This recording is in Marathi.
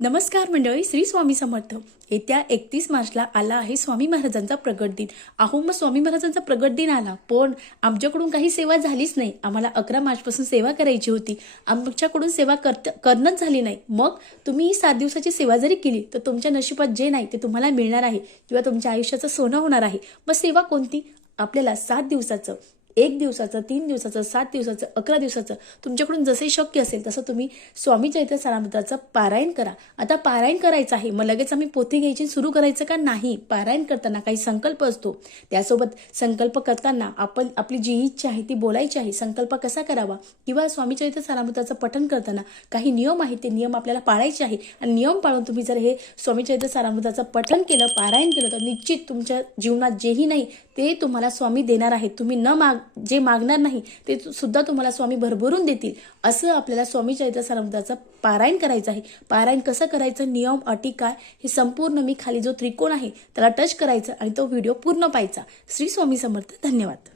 नमस्कार मंडळी, श्री स्वामी समर्थ. येत्या 31 मार्चला आला आहे स्वामी महाराजांचा प्रगट दिन. अहो, मग स्वामी महाराजांचा प्रगट दिन आला, पण आमच्याकडून काही सेवा झालीच नाही. आम्हाला 11 मार्चपासून सेवा करायची होती, आमच्याकडून सेवा करणंच झाली नाही. मग तुम्ही 7 दिवसाची सेवा जरी केली तर तुमच्या नशिबात जे नाही ते तुम्हाला मिळणार आहे किंवा तुमच्या आयुष्याचं सोनं होणार आहे. मग सेवा कोणती? आपल्याला 7 दिवसाचं, 1 दिवसाचं, 3 दिवसाचं, 7 दिवसाचं, 11 दिवसाचं, तुमच्याकडून जसे शक्य असेल तसं तुम्ही स्वामी चरित्र सारामृताचं पारायण करा. आता पारायण करायचं आहे, मग लगेच आम्ही पोथी घ्यायची सुरू करायचं का? नाही. पारायण करताना काही संकल्प असतो, त्यासोबत संकल्प करताना आपण आपली जी इच्छा आहे ती बोलायची आहे. संकल्प कसा करावा किंवा स्वामी चरित्र सारामृताचं पठण करताना काही नियम आहेत, ते नियम आपल्याला पाळायचे आहे. आणि नियम पाळून तुम्ही जर हे स्वामी चरित्र सारामृताचं पठण केलं, पारायण केलं, तर निश्चित तुमच्या जीवनात जेही नाही ते तुम्हाला स्वामी देणार आहेत. तुम्ही जे मागणार नाही ते सुद्धा तुम्हाला स्वामी भरभरून देतील. असं आपल्याला स्वामी चरित्र सारामृताचं पारायण करायचं आहे. पारायण कसं करायचं, नियम अटी काय, हे संपूर्ण मी खाली जो त्रिकोण आहे त्याला टच करायचं आणि तो व्हिडिओ पूर्ण पाहायचा. श्री स्वामी समर्थ. धन्यवाद.